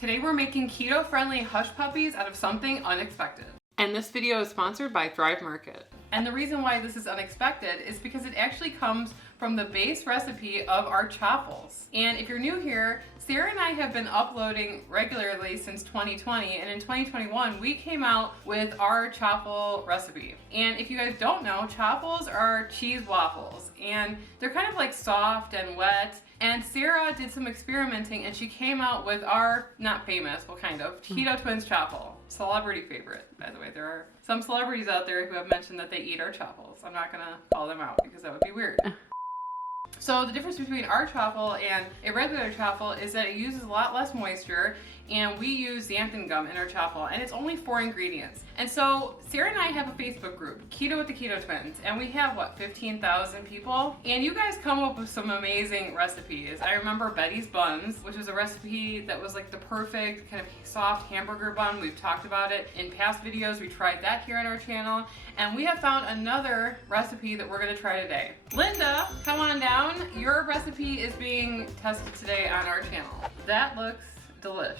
Today we're making keto-friendly hush puppies out of something unexpected. And this video is sponsored by Thrive Market. And the reason why this is unexpected is because it actually comes from the base recipe of our chaffles. And if you're new here, Sarah and I have been uploading regularly since 2020, and in 2021 we came out with our chaffle recipe. And if you guys don't know, chaffles are cheese waffles, and they're kind of like soft and wet. And Sarah did some experimenting and she came out with our, not famous, well kind of, Keto Twins chaffle. Celebrity favorite, by the way. There are some celebrities out there who have mentioned that they eat our chaffles. I'm not gonna call them out because that would be weird. So the difference between our chaffle and a regular chaffle is that it uses a lot less moisture, and we use xanthan gum in our chaffle, and it's only 4 ingredients. And so Sarah and I have a Facebook group, Keto with the Keto Twins, and we have what, 15,000 people? And you guys come up with some amazing recipes. I remember Betty's buns, which was a recipe that was like the perfect kind of soft hamburger bun. We've talked about it in past videos. We tried that here on our channel, and we have found another recipe that we're gonna try today. Linda, come on down. Your recipe is being tested today on our channel. That looks delish.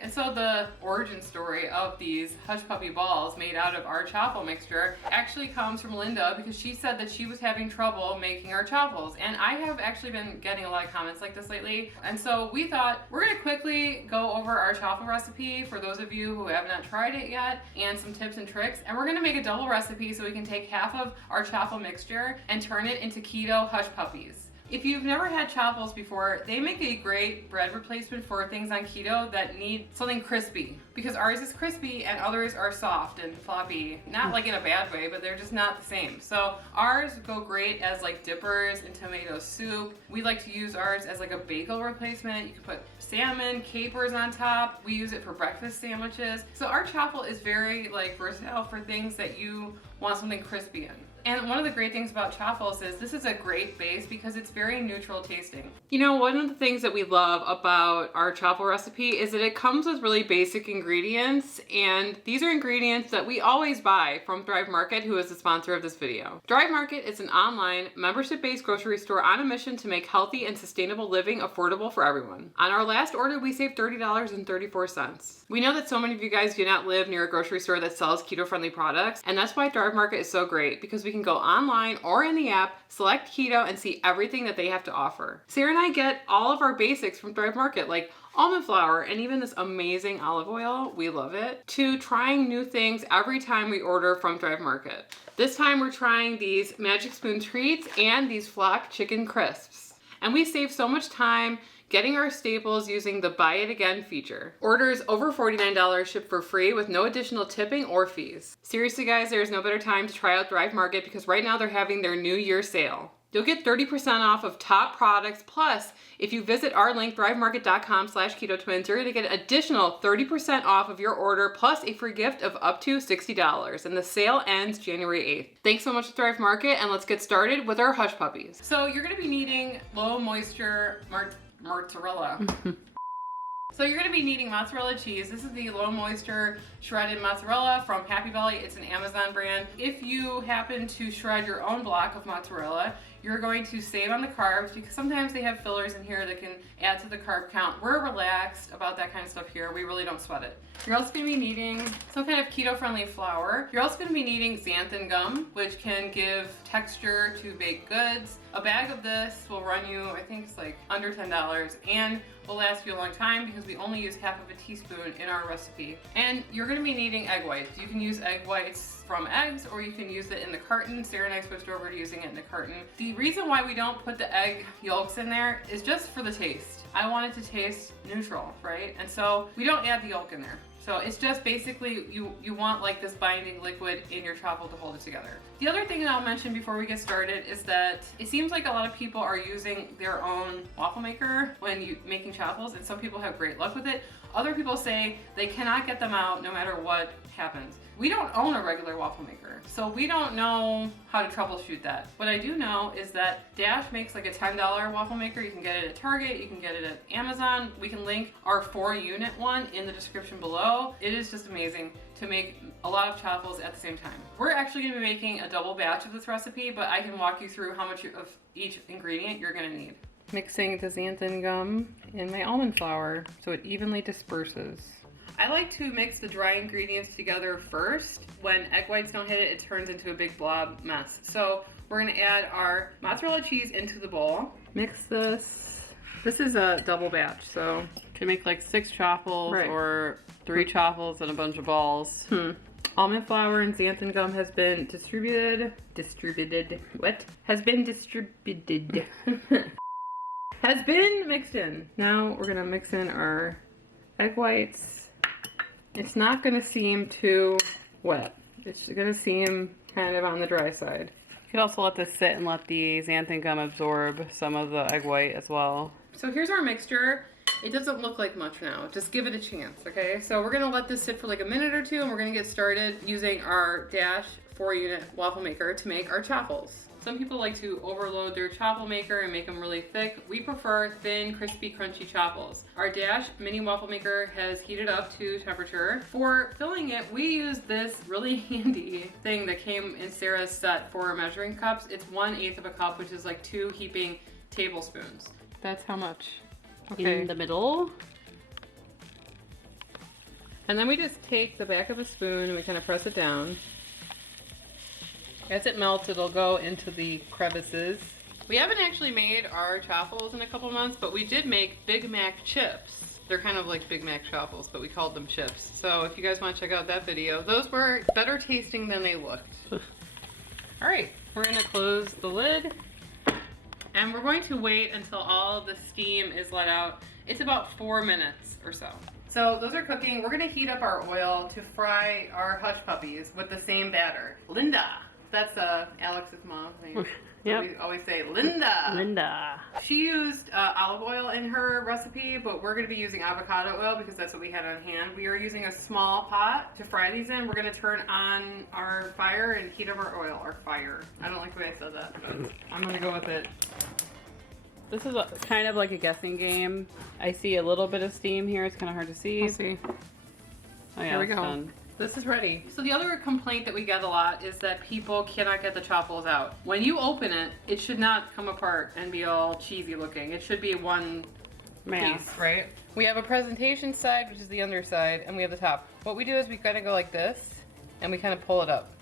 And so the origin story of these hush puppy balls made out of our chaffle mixture actually comes from Linda, because she said that she was having trouble making our chaffles. And I have actually been getting a lot of comments like this lately. And so we thought we're gonna quickly go over our chaffle recipe for those of you who have not tried it yet, and some tips and tricks. And we're gonna make a double recipe so we can take half of our chaffle mixture and turn it into keto hush puppies. If you've never had chaffles before, they make a great bread replacement for things on keto that need something crispy, because ours is crispy and others are soft and floppy. Not like in a bad way, but they're just not the same. So ours go great as like dippers in tomato soup. We like to use ours as like a bagel replacement. You can put salmon, capers on top. We use it for breakfast sandwiches. So our chaffle is very like versatile for things that you want something crispy in. And one of the great things about chaffles is this is a great base because it's very neutral tasting. You know, one of the things that we love about our chaffle recipe is that it comes with really basic ingredients, and these are ingredients that we always buy from Thrive Market, who is the sponsor of this video. Thrive Market is an online, membership-based grocery store on a mission to make healthy and sustainable living affordable for everyone. On our last order, we saved $30.34. We know that so many of you guys do not live near a grocery store that sells keto-friendly products, and that's why Thrive Market is so great, because we can go online or in the app, select keto, and see everything that they have to offer. Sarah and I get all of our basics from Thrive Market, like almond flour and even this amazing olive oil, we love it, to trying new things every time we order from Thrive Market. This time we're trying these Magic Spoon treats and these flock chicken crisps. And we save so much time getting our staples using the Buy It Again feature. Orders over $49 ship for free with no additional tipping or fees. Seriously guys, there's no better time to try out Thrive Market, because right now they're having their New Year sale. You'll get 30% off of top products, plus if you visit our link, thrivemarket.com/ketotwins, you're gonna get an additional 30% off of your order, plus a free gift of up to $60. And the sale ends January 8th. Thanks so much to Thrive Market, and let's get started with our hush puppies. So you're gonna be needing low moisture mozzarella. So you're gonna be needing mozzarella cheese. This is the low moisture shredded mozzarella from Happy Valley. It's an Amazon brand. If you happen to shred your own block of mozzarella, you're going to save on the carbs, because sometimes they have fillers in here that can add to the carb count. We're relaxed about that kind of stuff here. We really don't sweat it. You're also gonna be needing some kind of keto-friendly flour. You're also gonna be needing xanthan gum, which can give texture to baked goods. A bag of this will run you, I think it's like under $10, and will last you a long time because we only use half of a teaspoon in our recipe. And you're gonna be needing egg whites. You can use egg whites from eggs, or you can use it in the carton. Sarah and I switched over to using it in the carton. The reason why we don't put the egg yolks in there is just for the taste. I want it to taste neutral, right? And so we don't add the yolk in there. So it's just basically, you want like this binding liquid in your chaffle to hold it together. The other thing that I'll mention before we get started is that it seems like a lot of people are using their own waffle maker when making chaffles, and some people have great luck with it. Other people say they cannot get them out no matter what happens. We don't own a regular waffle maker, so we don't know how to troubleshoot that. What I do know is that Dash makes like a $10 waffle maker. You can get it at Target, you can get it at Amazon. We can link our 4-unit one in the description below. It is just amazing to make a lot of chaffles at the same time. We're actually gonna be making a double batch of this recipe, but I can walk you through how much of each ingredient you're gonna need. mixing the xanthan gum in my almond flour so it evenly disperses. I like to mix the dry ingredients together first. When egg whites don't hit it, it turns into a big blob mess. So we're gonna add our mozzarella cheese into the bowl. Mix this. This is a double batch, so you can make like 6 chaffles or 3 chaffles and a bunch of balls. Almond flour and xanthan gum has been distributed. Has been distributed. Has been mixed in. Now we're gonna mix in our egg whites. It's not gonna seem too wet. It's gonna seem kind of on the dry side. You could also let this sit and let the xanthan gum absorb some of the egg white as well. So here's our mixture. It doesn't look like much now. Just give it a chance, okay? So we're gonna let this sit for like a minute or two and we're gonna get started using our Dash 4-unit waffle maker to make our chaffles. Some people like to overload their chaffle maker and make them really thick. We prefer thin, crispy, crunchy chaffles. Our Dash mini waffle maker has heated up to temperature. For filling it, we use this really handy thing that came in Sarah's set for measuring cups. It's 1/8 of a cup, which is like 2 heaping tablespoons. That's how much. Okay. In the middle. And then we just take the back of a spoon and we kind of press it down. As it melts, it'll go into the crevices. We haven't actually made our chaffles in a couple months, but we did make Big Mac chips. They're kind of like Big Mac chaffles, but we called them chips. So if you guys want to check out that video, those were better tasting than they looked. All right, we're gonna close the lid. And we're going to wait until all the steam is let out. It's about 4 minutes or so. So those are cooking. We're gonna heat up our oil to fry our hush puppies with the same batter. Linda, that's Alex's mom's name. Yep. We always say Linda. Linda. She used olive oil in her recipe, but we're gonna be using avocado oil because that's what we had on hand. We are using a small pot to fry these in. We're gonna turn on our fire and heat up our oil, or fire. I don't like the way I said that, but I'm gonna go with it. This is kind of like a guessing game. I see a little bit of steam here. It's kind of hard to see. We'll see. Oh yeah, Here we go. Done. This is ready. So the other complaint that we get a lot is that people cannot get the chaffles out. When you open it, it should not come apart and be all cheesy looking. It should be one piece, right? We have a presentation side, which is the underside, and we have the top. What we do is we kind of go like this, and we kind of pull it up.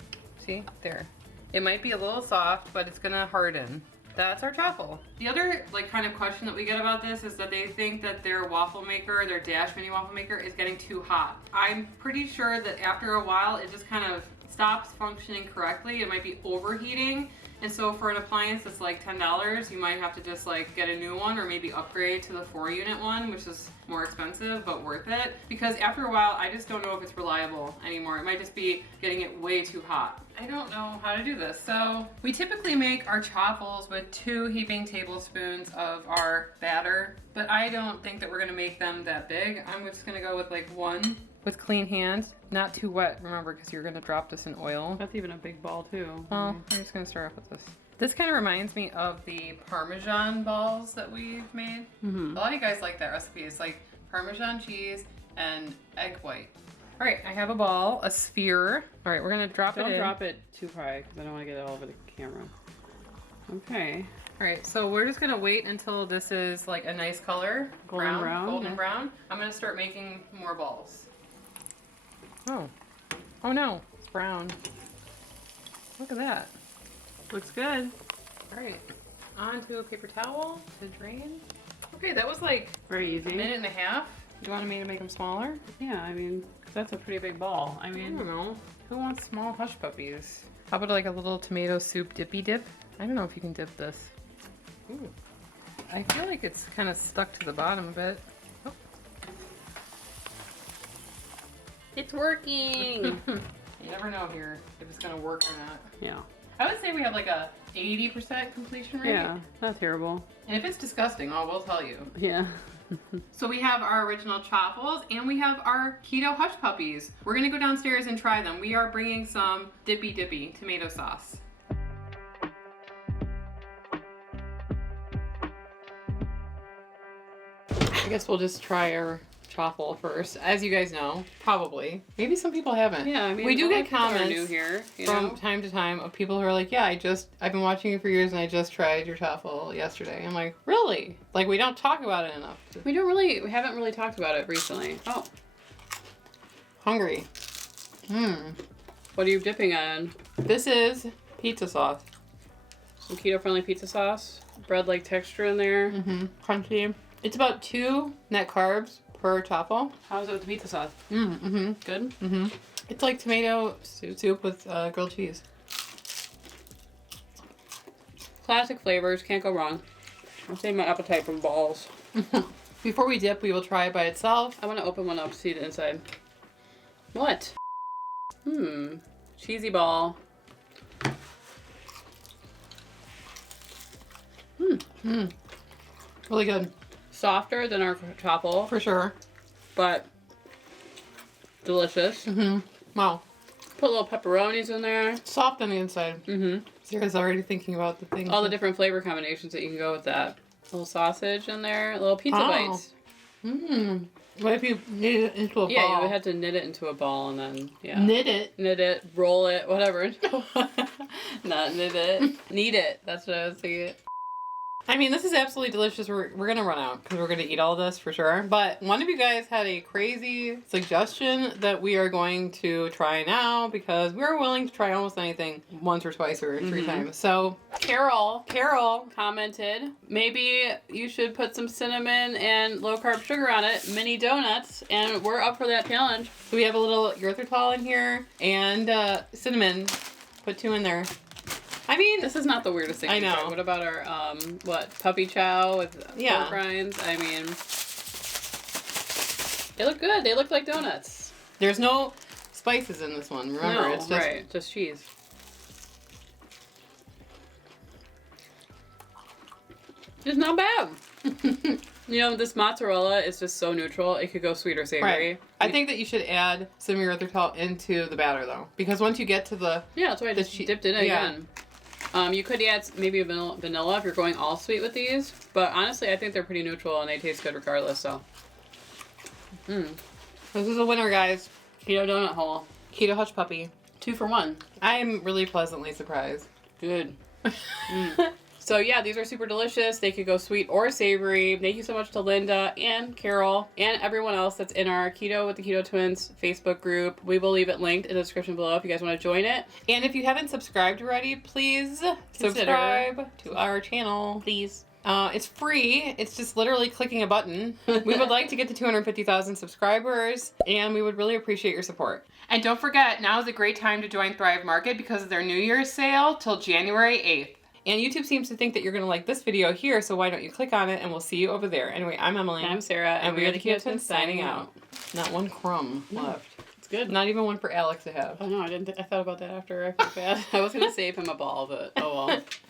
See? There. It might be a little soft, but it's gonna harden. That's our chaffle. The other kind of question that we get about this is that they think that their waffle maker, their Dash mini waffle maker, is getting too hot. I'm pretty sure that after a while it just kind of stops functioning correctly. It might be overheating. And so for an appliance that's like $10, you might have to just get a new one or maybe upgrade to the 4-unit one, which is more expensive but worth it. Because after a while, I just don't know if it's reliable anymore. It might just be getting it way too hot. I don't know how to do this. So we typically make our chaffles with 2 heaping tablespoons of our batter, but I don't think that we're gonna make them that big. I'm just gonna go with 1 with clean hands. Not too wet, remember, because you're gonna drop this in oil. That's even a big ball too. Oh, I'm just gonna start off with this. This kind of reminds me of the Parmesan balls that we've made. A lot of you guys like that recipe. It's like Parmesan cheese and egg white. All right, I have a ball, a sphere. All right, we're gonna drop it in. Don't drop it too high because I don't want to get it all over the camera. Okay. All right, so we're just gonna wait until this is a nice color. Golden brown. Golden brown. I'm gonna start making more balls. Oh no, it's brown. Look at that. Looks good. All right, onto a paper towel to drain. Okay, that was very easy. a minute and a half. You wanted me to make them smaller? Yeah, I mean, that's a pretty big ball. I mean, I don't know. Who wants small hush puppies? How about a little tomato soup dippy dip? I don't know if you can dip this. Ooh. I feel like it's kind of stuck to the bottom a bit. Oh. It's working! You never know here if it's gonna work or not. Yeah. I would say we have a 80% completion rate. Yeah, not terrible. And if it's disgusting, we'll tell you. Yeah. So we have our original chaffles and we have our keto hush puppies. We're gonna go downstairs and try them. We are bringing some dippy tomato sauce. I guess we'll just try our chaffle first, as you guys know, probably. Maybe some people haven't. Yeah, I mean, we do get people are comments new here, from time to time of people who are like, yeah, I've been watching you for years and I just tried your chaffle yesterday. I'm like, really? Like, we don't talk about it enough. We haven't really talked about it recently. Oh. Hungry. What are you dipping on? This is pizza sauce. Some keto-friendly pizza sauce. Bread-like texture in there. Crunchy. It's about 2 net carbs per chaffle. How's it with the pizza sauce? Good? It's like tomato soup with grilled cheese. Classic flavors. Can't go wrong. I'll save my appetite from balls. Before we dip, we will try it by itself. I want to open one up, see the inside. What? Cheesy ball. Really good. Softer than our chaffle, For sure. but delicious. Wow. Put little pepperonis in there. Soft on the inside. Sarah's already thinking about the things. All the different flavor combinations that you can go with that. A little sausage in there, little pizza bites. What if you knit it into a ball? Yeah, you would have to knit it into a ball and then, Knit it? Knit it, roll it, whatever. Not knit it. Knead it. That's what I was thinking. I mean, this is absolutely delicious. We're going to run out because we're going to eat all this for sure. But one of you guys had a crazy suggestion that we are going to try now because we're willing to try almost anything once or twice or 3 times. So Carol Commented, maybe you should put some cinnamon and low-carb sugar on it, mini donuts, and we're up for that challenge. we have a little erythritol in here and cinnamon. Put 2 in there. I mean, This is not the weirdest thing. I know. What about our, puppy chow with pork rinds? I mean, they look good. They look like donuts. there's no spices in this one. Remember, No, it's just right. Just cheese. It's not bad. You know, this mozzarella is just so neutral. It could go sweet or savory. Right. I think that you should add some erythritol into the batter, though, because once you get to the Yeah, that's why I just dipped it in again. You could add maybe a vanilla if you're going all sweet with these, but honestly, I think they're pretty neutral and they taste good regardless. So, this is a winner, guys. keto donut hole, Keto Hush Puppy. 2 for 1. I am really pleasantly surprised. Good. So yeah, these are super delicious. They could go sweet or savory. Thank you so much to Linda and Carol and everyone else that's in our Keto with the Keto Twins Facebook group. We will leave it linked in the description below if you guys want to join it. And if you haven't subscribed already, please subscribe to our channel. Please. It's free. It's just literally clicking a button. We would like to get to 250,000 subscribers, and we would really appreciate your support. And don't forget, now is a great time to join Thrive Market because of their New Year's sale till January 8th. And YouTube seems to think that you're going to like this video here, so why don't you click on it and we'll see you over there. Anyway, I'm Emily. I'm Sarah. And we are the Keto Twins signing out. Not one crumb left. It's good. Not even one for Alex to have. Oh no, I didn't. I thought about that after I felt bad. I was going to save him a ball, but oh well.